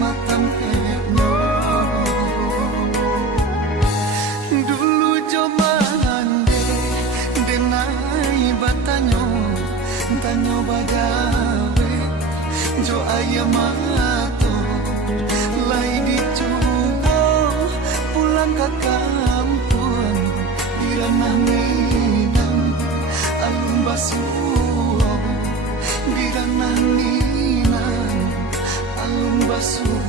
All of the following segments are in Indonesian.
matam penyo. Dulu jo mande denai batanyo tanyo bagawe jo ayamato lai dicoba pulang ke kampung di ranah Minang alun basuh di ranah Minang alun basuh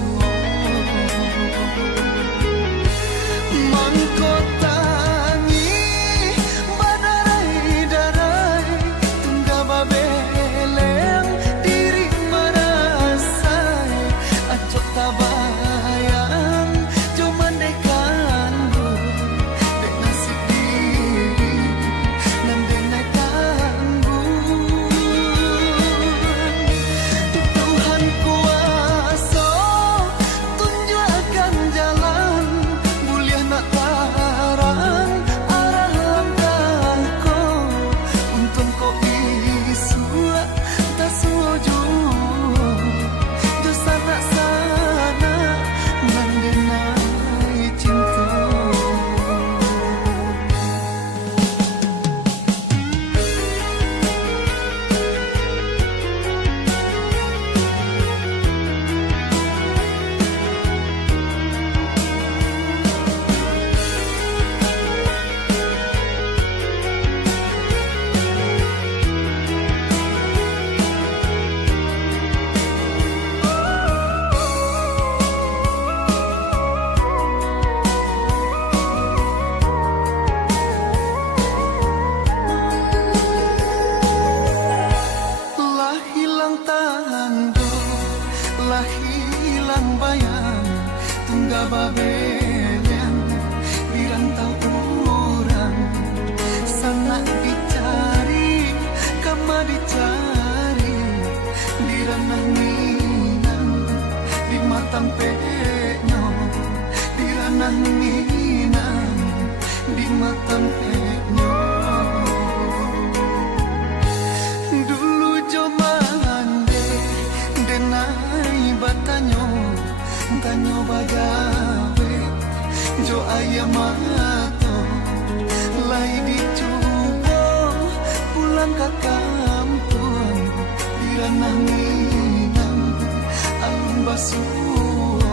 mangkotangi badarai-darai tungga babeleng diri marasai acok tabayang cuman dekan dek nasib diri nan denai tanggung Tuhan kuasa tunjukkan jalan mulia nak tarang arah langkahku untung kau isu tak setuju di sana nan denai cinta. Lah hilang tando, lah hilang bayang, tungga babeleng di rantau orang. Sana dicari, kama dicari, di ranah Minang, di matam penyo, di ranah Minang, di matam penyo. Dulu jo mande denai batanyo tanyo bagawe jo ayamato lai dicoba pulang ke kampung di ranah Minang alun basuh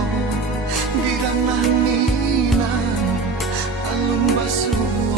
di ranah Minang alun basuh